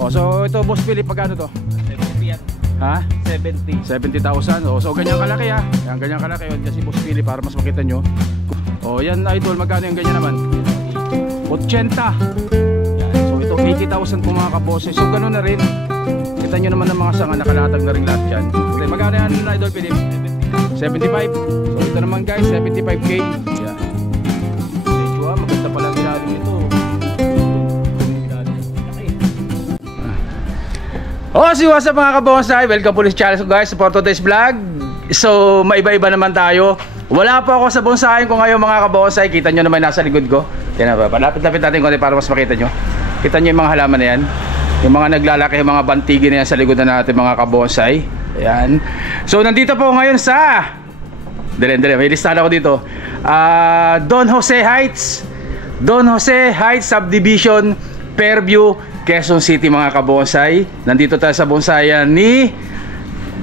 Oh, so ito Boss Philip, pagkano to? 70 yan. Ha? 70. 70,000. Oh, so ganyan kalaki ha. Yan, ganyan kalaki. Yan kasi Boss Philip para mas makita nyo. Oh, yan idol, magkano yung ganyan naman? 80. Yan. So ito 80,000 po mga kaboses. So ganoon na rin. Kita nyo naman ng mga sanga, nakalatag na rin lahat yan. Okay, magkano yan idol Philip? 75. So ito naman guys, 75k. Yan. Medyo maganda pala ang ilalim ito. Oh, si what's up mga kabonsai? Welcome po sa channel guys, for today's vlog. So, maiba-iba naman tayo. Wala po ako sa bonsai ko ngayon mga kabonsai. Kita nyo naman nasa likod ko. Yan na ba? Palapit-lapit natin konti para mas makita nyo. Kita nyo yung mga halaman na yan. Yung mga naglalaki, yung mga bantigi na yan sa likod na natin mga kabonsai. Ayan. So, nandito po ngayon sa Dali, may listahan ako dito. Don Jose Heights. Don Jose Heights Subdivision, Fairview, Quezon City mga kabonsai. Nandito tayo sa bonsayan ni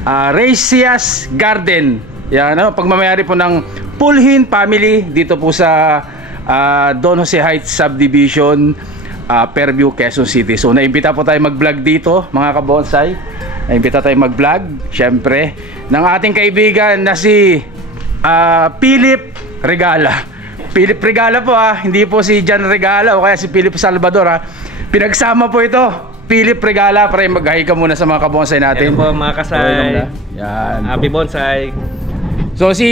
Reysias Garden. Yan, pagmamayari po ng Pulhin Family dito po sa Don Jose Heights Subdivision, Fairview, Quezon City. So naimbita po tayo mag-vlog dito mga kabonsai. Naimbita tayo mag-vlog syempre ng ating kaibigan na si Philip Regala. Philip Regala po hindi po si John Regala o kaya si Philip Salvador Pinagsama po ito, Philip Regala, para mag-hi ka muna sa mga kabonsai natin. Yan po mga kasay. Yan. Happy bonsai. So si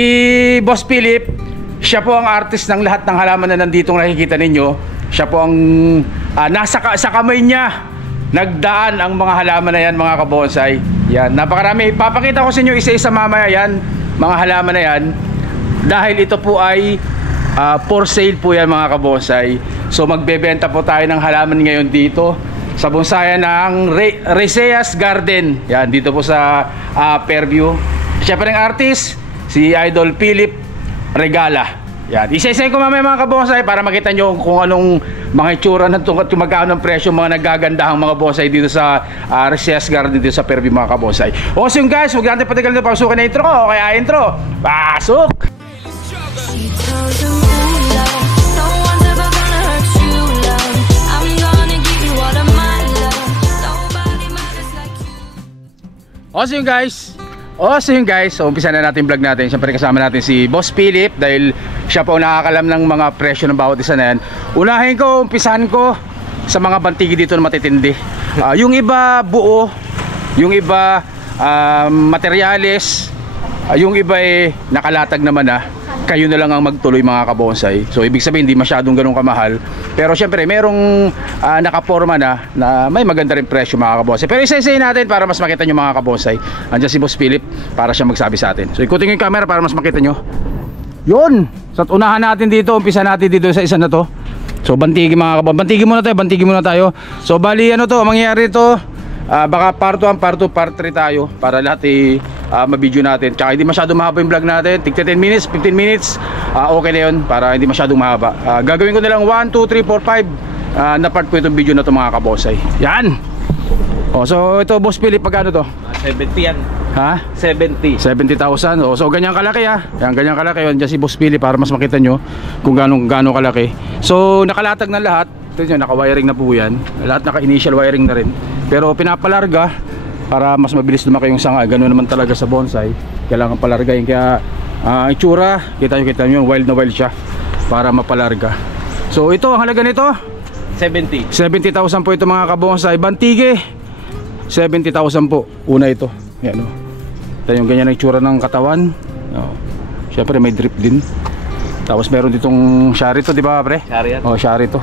Boss Philip, siya po ang artist ng lahat ng halaman na nandito nakikita ninyo. Siya po ang sa kamay niya nagdaan ang mga halaman na yan mga kabonsai. Yan, napakarami. Papakita ko sa inyo isa-isa mamaya yan, mga halaman na yan. Dahil ito po ay for sale po yan mga kabonsai. So magbebenta po tayo ng halaman ngayon dito sa bonsayan ng Reysias Garden. Yan, dito po sa Fairview. Siya pa rin artist, si Idol Philip Regala. Yan, isa-isa ko mamaya mga kabonsai para makita nyo kung anong mga itsura ng tungkol kung magkano ng presyo mga nagagandahang mga bonsai dito sa Reysias Garden dito sa Fairview mga kabonsai. O so yung guys, huwag natin patigal na pasukin na intro ko. Kaya intro, pasok! So guys, so umpisa na natin vlog natin. Siyempre kasama natin si Boss Philip dahil siya po nakakalam ng mga presyo ng bawat isa na yan. Unahin ko, umpisahan ko sa mga bantigi dito na matitindi. Yung iba buo, yung iba materyales, yung iba nakalatag naman kayo na lang ang magtuloy mga kabonsai. So ibig sabihin hindi masyadong ganun kamahal. Pero syempre merong nakaporma na may maganda rin presyo mga kabonsai. Pero isa-isahin natin para mas makita nyo mga kabonsai. Andiyan si Boss Philip para siya magsabi sa atin. So ikutin yung camera para mas makita nyo. Yun! Sa unahan natin dito, umpisa natin dito sa isa na to. So bantigi mga kabonsai. Bantigi muna tayo. So bali to, mangyayari to. Baka part 1, part 2, part 3 tayo para lahat ma-video natin. Tsaka hindi masyadong mahaba yung vlog natin. Tigta 10 minutes, 15 minutes. Okay na yun para hindi masyadong mahaba. Gagawin ko na lang 1, 2, 3, 4, 5 na part ko itong video na to mga kabonsai. Yan! So ito Boss Philip, pagkano to? 70 yan. Ha? 70. 70,000. So ganyan kalaki Yan, ganyan kalaki yun. Diyan si Boss Philip para mas makita nyo kung gaano kalaki. So nakalatag na lahat. Ito nyo, naka-wiring na po yan. Lahat naka-initial wiring na rin. Pero pinapalarga para mas mabilis lumaki yung sanga. Ganoon naman talaga sa bonsai. Kailangan palargayin. Kaya itsura, kita nyo wild na wild siya para mapalarga. So ito, ang halaga nito 70. 70,000 po ito mga kabonsai. Bantige 70,000 po. Una ito. Yan ito yung ganyan ang itsura ng katawan. Siyempre may drip din. Tapos meron ditong shari to, di ba pre? Shari yan. Shari to.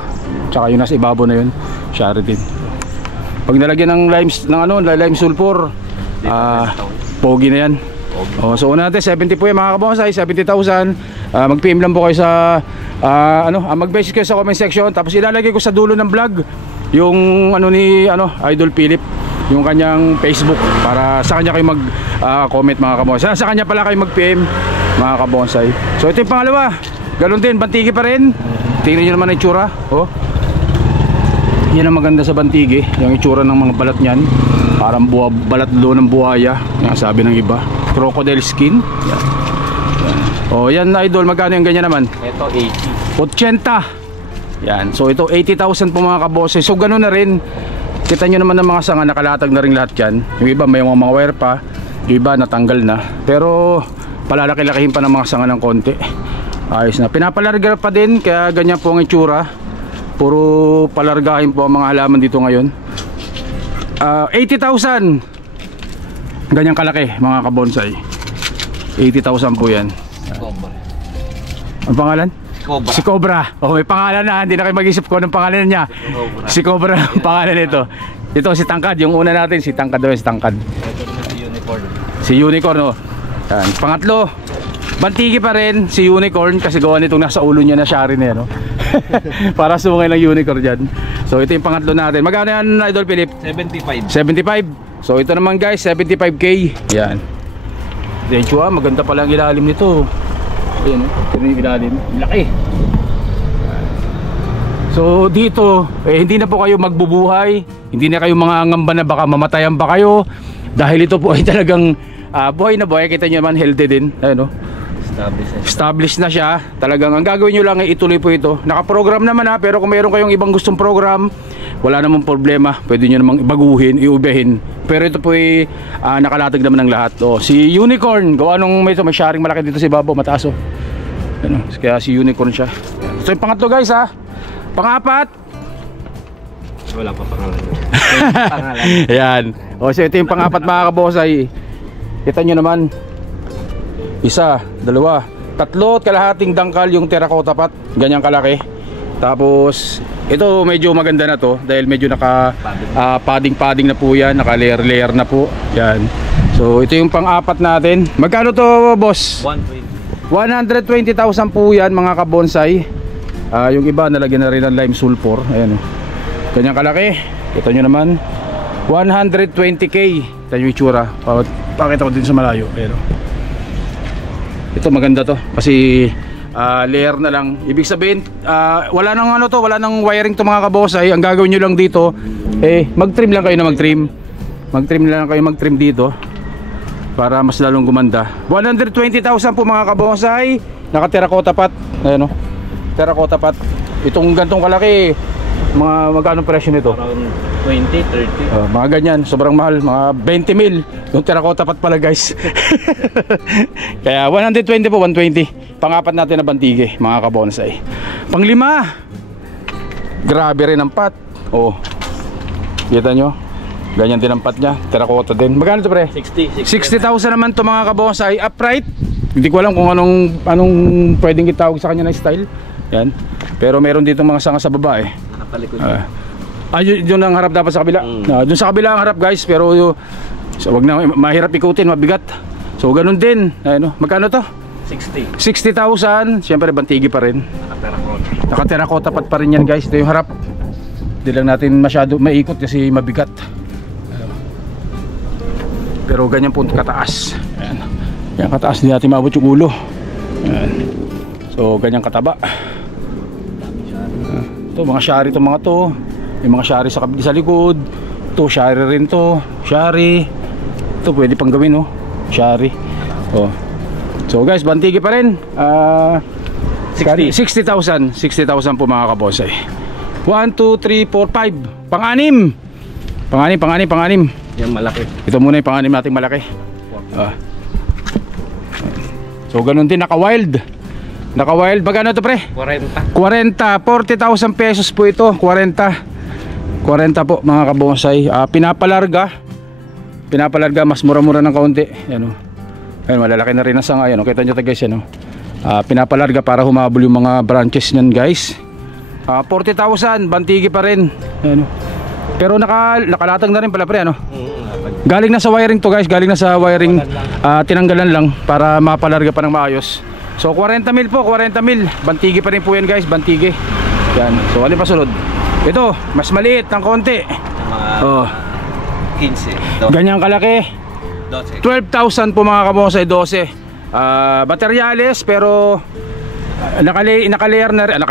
Tsaka yung nasa ibabaw na yun, shari din. Pag nalagyan ng lime sulfur, pogi na yan. So una natin 70 po yan mga kabonsai, 70,000. Mag-PM lang po kayo sa mag-message kayo sa comment section. Tapos ilalagay ko sa dulo ng vlog yung ni Idol Philip, yung kanyang Facebook, para sa kanya kayo mag-comment mga kabonsai. Sa kanya pala kayo mag-PM mga kabonsai. So ito yung pangalawa, ganun din, bantigi pa rin. Tingnan nyo naman ang itsura. Yan ang maganda sa bantigi, yung itsura ng mga balat nyan. Parang balat doon ng buhaya, yung sabi ng iba. Crocodile skin. Yan Idol, magkano yung ganyan naman? Ito 80. 80. Yan, so ito 80,000 po mga kaboses. So ganun na rin. Kita nyo naman ng mga sanga, nakalatag na rin lahat yan. Yung iba may mga wire pa, yung iba natanggal na. Pero palalaki-lakihin pa ng mga sanga ng konti. Ayos na. Pinapalarga pa din, kaya ganyan po ang itsura. Puro palargahin po ang mga halaman dito ngayon. 80,000. Ganyang kalaki mga kabonsai. 80,000 po yan. Cobra. Ang pangalan? Cobra. Si Cobra. Oh, may pangalan na. Hindi na kayo mag-isip ko ng pangalan niya. Cobra. Si Cobra ang pangalan nito. Ito si Tangkad. Yung una natin si Tangkad daw. Si Tangkad. Ito na si Unicorn. Si Unicorn, oh. Yan. Pangatlo, bantigi pa rin si Unicorn kasi gawa nitong nasa ulo niya na shari na yan, no? Para sumungay ng Unicorn dyan. So ito yung pangatlo natin. Magkano yan, Idol Philip? 75. 75. So ito naman guys, 75k. Yan. Densyo, maganda pala ang ilalim nito. Ayan, ito yung ilalim. Laki. So dito, hindi na po kayo magbubuhay. Hindi na kayo mga ngamba na baka mamatayan pa kayo. Dahil ito po ay talagang buhay na buhay. Kita nyo naman, healthy din. Ayan, no? Established na siya. Talagang ang gagawin nyo lang ay ituloy po ito. Nakaprogram naman ha, pero kung mayroon kayong ibang gustong program, wala namang problema. Pwede nyo namang baguhin, iubehin. Pero ito po ay nakalatag naman ng lahat. Si Unicorn, gawa nung may sharing malaki dito si Babo, mataas oh. Ano, kaya si Unicorn siya. So yung pangatlo guys ha. Pangapat, Wala pa pangalan. Pangalan. ayan. So ito yung pangapat mga kabosay. Kita nyo naman, isa, dalawa, tatlo at kalahating dangkal yung terracotta pot, ganyang kalaki. Tapos ito medyo maganda na to dahil medyo naka padding na po yan, naka layer na po yan. So ito yung pang-apat natin. Magkano to boss? 120. 120,000 po yan mga kabonsai. Yung iba nalagyan na rin ng lime sulfur. Ayan, ganyang kalaki. Kita nyo naman 120k. Ito yung itsura. Pakita ko din sa malayo. Pero ito maganda to kasi layer na lang. Ibig sabihin wala nang ano to, wala nang wiring to mga kabosay. Ang gagawin nyo lang dito mag-trim lang kayo na mag-trim. Mag-trim dito para mas lalong gumanda. 120,000 po mga kabosay. Naka terracotta pot. Ayan o, terracotta pot. Itong gantong kalaki, magkano presyo nito? Around 20, 30. Mga ganyan, sobrang mahal, mga 20 mil. Yung terracotta pot pala guys. Kaya 120 po, 120. Pangapat natin na bantigi mga kabonsai. Panglima, grabe rin ang pot. Kita nyo, ganyan din ang pot nya, terracotta din. Magkano ito pre? 60. 60,000 naman to mga kabonsai. Upright, hindi ko alam kung anong pwedeng itawag sa kanya na style. Yan. Pero meron dito mga sanga sa baba Nakapalikod. Yun ang harap dapat sa kabila. Dun sa kabila ang harap guys, pero so, wag na mahirap ikutin, mabigat. So ganun din. Magkano to? 60. 60,000. Siyempre bantigi pa rin. Naka-terracotta pot pa rin yan guys. Ito yung harap. Hindi lang natin masyado maikot kasi mabigat. Pero ganyan po kataas. Ayan. Yan kataas, hindi natin maabot yung ulo. Ayan. So ganyan kataba. Ito mga shari to mga to. May mga shari sa likod. Ito shari rin to. Shari. Ito pwede pang gawin shari. So guys, bantigi pa rin. 60,000 po mga kabosay. 1, 2, 3, 4, 5. Pang-anim. Yan malaki. Ito muna yung pang-anim nating malaki. So ganun din, naka-wild. Magkano ito pre? 40. 40,000 pesos po ito. 40 po mga kabonsai. Pinapalarga mas mura-mura ng kaunti. Ayan malalaki na rin ang sanga. Ayan kita nyo guys. Pinapalarga para humabol yung mga branches nyan guys. 40,000, bantigi pa rin. Ayan, pero nakalatag na rin pala pre. Galing na sa wiring to guys. Tinanggalan lang para mapalarga pa ng maayos. So 40 mil po, 40 mil. Bantigi pa rin po yan guys, bantigi. Yan. So alin pa sunod? Ito, mas maliit ng konti. 15. Ganyang kalaki. 12,000 po mga kabosay, 12. Materyales pero naka-layer na rin,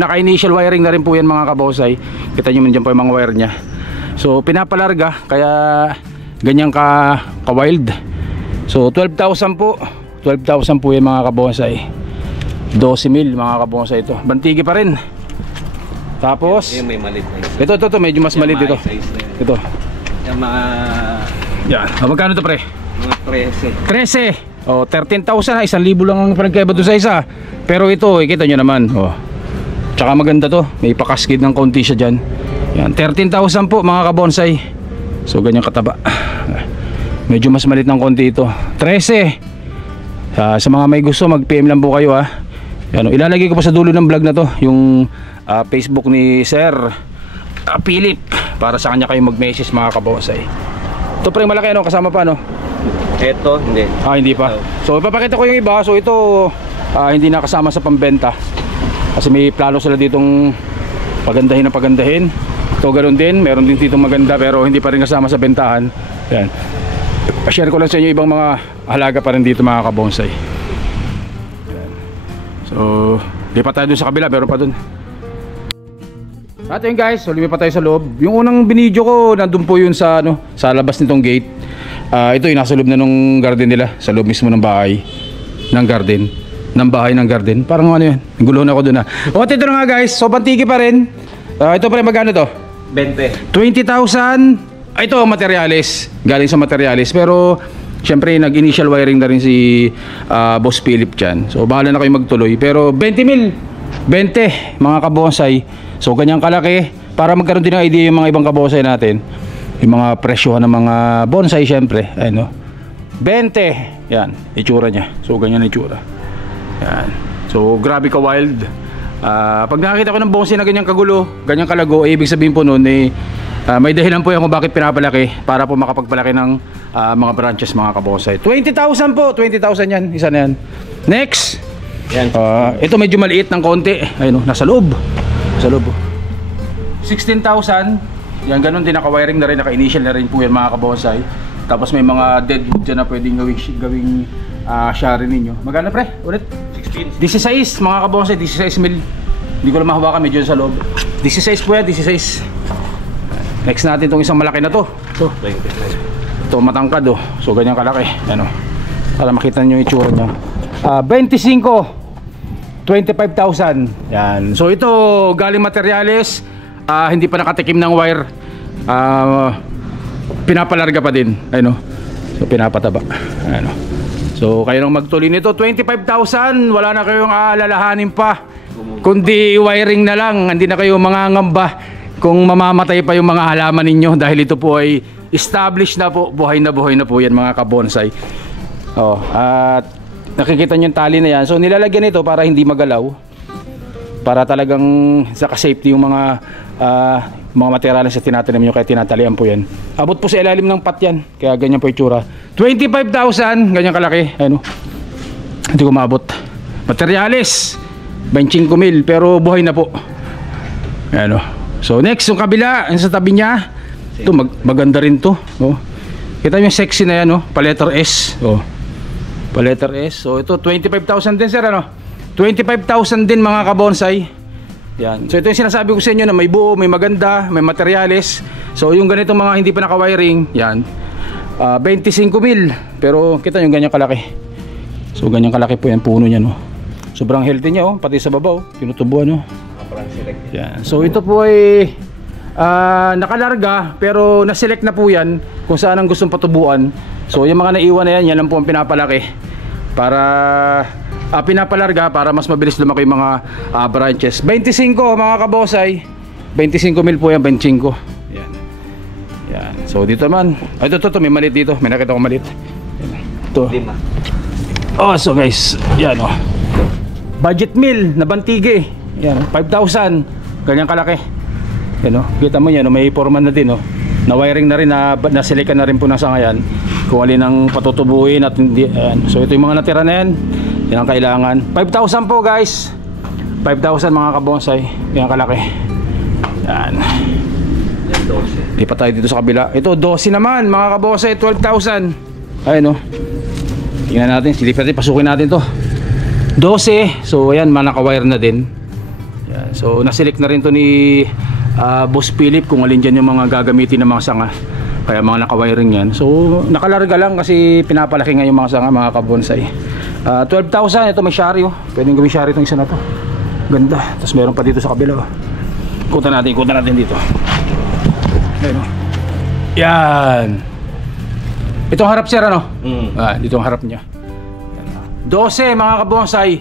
naka-initial wiring na rin po yan mga kabosay. Kita nyo man dyan po yung mga wire nya. So pinapalarga kaya ganyang ka-wild. So 12,000 po. 12,000 po yung mga kabonsai. 12 mil mga kabonsai ito. Bantigi pa rin. Tapos, Yung may malit na isa. ito, medyo mas maliit dito. Size na yun. Ito. Yung mga... Yan. Magkano to, pre? Mga 13. 13. Oh, 13,000 ha. 1,000 lang ang pinagkaiba doon sa isa. Pero ito, kita nyo naman. Oh. Tsaka maganda to. May pakaskid ng konti siya dyan. Yan. 13,000 po mga kabonsay. So, ganyan kataba. Medyo mas maliit ng konti ito. 13. Sa mga may gusto, mag-PM lang po kayo ha. Yan, ilalagay ko pa sa dulo ng vlog na to yung Facebook ni Sir Philip para sa kanya kayo mag-message mga kabonsay. Ito pre malaki ano, kasama pa no? Ito, hindi. Hindi pa. So ipapakita ko yung iba. So ito hindi na kasama sa pambenta kasi may plano sila ditong pagandahin na pagandahin. Ito ganoon din, meron din dito maganda pero hindi pa rin kasama sa bentahan. Yan. Pa-share ko lang sa inyo ibang mga halaga pa rin dito mga kabonsay. Yan. So lipat tayo dun sa kabila, meron pa dun. At yun guys, so lumipat tayo sa loob. Yung unang binidyo ko, nandun po yun sa, sa labas nitong gate. Ito yung nasa loob na nung garden nila. Sa loob mismo ng bahay ng garden. Ng bahay ng garden. Parang ano yun, naguluhan ako dun ha. O ito na nga guys, so pantiki pa rin. Ito pa rin magkano to? 20. 20,000. Ito materialis. Galing sa materialis. Pero syempre nag-initial wiring na rin si Boss Philip dyan. So bahala na kayo magtuloy. Pero 20 mil. 20 mga kabonsay. So ganyang kalaki para magkaroon din ng idea yung mga ibang kabonsay natin. Yung mga presyohan ng mga bonsai syempre. Ayun no. 20. Yan, itsura niya. So ganyan itsura. Yan. So grabe ka wild. Pag nakakita ko ng bonsai na ganyang kagulo, ganyang kalago, ibig sabihin po noon may dahilan po yan kung bakit pinapalaki para po makapagpalaki ng mga branches mga kabonsai. 20,000 po, 20,000 yan, isa na yan. Next. Yan. Ito medyo maliit ng konti. Ayun, nasa loob. Sa loob. 16,000. Yan, ganun din naka-wiring na rin, naka-initial na rin po yan mga kabonsai. Tapos may mga deadwood dyan na pwedeng gawing shari ninyo. Magkano pre? Ulit? 16. 16 mga kabonsai, 16 mil. Hindi ko lang mahawakan, medyo sa loob. 16 po yan, 16. Next natin itong isang malaki na to. Ito matangkad oh. So ganyan kalaki. Ano? Para makita nyo yung itsura niya. 25. 25,000. Yan. So ito galing materials, hindi pa nakatikim ng wire. Pinapalarga pa din. Ayun. So pinapataba. Ayun. So kayo nang magtuloy nito, 25,000, wala na kayong aalalahanin pa. Kundi wiring na lang, hindi na kayo mangangamba kung mamamatay pa yung mga halaman ninyo dahil ito po ay established na po, buhay na po yan mga kabonsai. At nakikita nyo yung tali na yan. So nilalagyan ito para hindi magalaw. Para talagang saka-safety yung mga materialis na tinatanim nyo, kaya tinatalian po yan. Abot po sa ilalim ng pat yan. Kaya ganyan po yung tsura. 25,000, ganyan kalaki. Ano? Hindi ko maabot. Materialis 25,000 pero buhay na po. Ano? So next, yung kabila, yung sa tabi niya. Ito maganda rin to. Kita nyo yung sexy na yan, pa letter S. Pa letter S. So ito 25,000 din sir, ano? 25,000 din mga kabonsai. Yan. So ito yung sinasabi ko sa inyo na may buo, may maganda, may materials. So yung ganitong mga hindi pa naka-wiring, yan. 25,000. Pero kita nyo ganyan kalaki. So ganyan kalaki po yan puno niya, no. Sobrang healthy niya, pati sa baba, tinutubuan, no. Yan. So ito po ay nakalarga pero na-select na po yan kung saan ang gustong patubuan. So yung mga naiwan na yan, yan lang po ang pinapalaki para pinapalarga para mas mabilis lumaki yung mga branches. 25 mga kabosay, 25,000 po yan, 25. Yan. Yan. So dito naman, ito may maliit dito, may nakita ko maliit. Ito. 5. So guys, yan budget meal na bantige. Yan, 5,000. Ganyan kalaki. Yan kita mo yan, may foreman na din na wiring na rin, na silikan na rin po nasa ngayon kung alin ang patutubuhin at hindi. Ayan. So ito yung mga natira na yan, yan ang kailangan. 5,000 po guys, 5,000 mga kabonsay. Yan kalaki. Yan. Lipat tayo dito sa kabila. Ito 12 naman mga kabonsay, 12,000. Ayun tingnan natin, silipin natin, pasukin natin to 12. So ayan, manaka-wire na din. Yan. So naselect na rin to ni Boss Philip kung alin dyan yung mga gagamitin ng mga sanga. Kaya mga naka-wiring yan. So nakalarga lang kasi pinapalaki nga yung mga sanga mga kabonsay. 12,000. Ito may shari Pwedeng gawin shari itong isa na to. Ganda. Tapos meron pa dito sa kabila Ikutan natin dito. Ayan o. Yan. Itong harap sir ano? Dito ang harap niya. 12 mga kabonsay.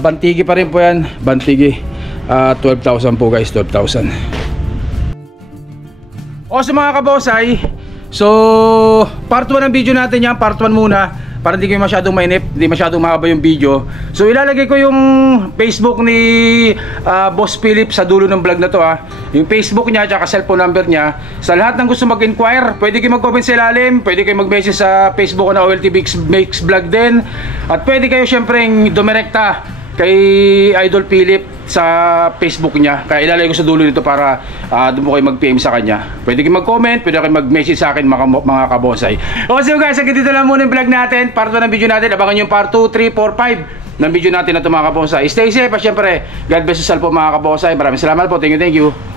Bantigi pa rin po yan. Bantigi. 12,000 po guys, 12,000. O sa mga kabonsay, so part 1 ng video natin yan. Part 1 muna. Para hindi kayo masyadong mainip, hindi masyadong mahaba yung video. So ilalagay ko yung Facebook ni Boss Philip sa dulo ng vlog na to ha. Yung Facebook niya, tsaka cellphone number niya. Sa lahat ng gusto mag-inquire, pwede kayo mag-comment sa ilalim. Pwede kayo mag-message sa Facebook na OLTV Makes Vlog din. At pwede kayo syempre dumirekta kay Idol Philip sa Facebook niya. Kaya ilalagay ko sa dulo nito para doon mo kayo mag-PM sa kanya. Pwede kayo mag-comment, pwede kayo mag-message sa akin mga kabonsay. So guys, hanggang dito lang muna yung vlog natin. Part 1 ng video natin. Abangan yung part 2, 3, 4, 5 ng video natin na ito mga kabonsay. Stay safe at syempre, God bless us all po mga kabonsay. Maraming salamat po. Thank you.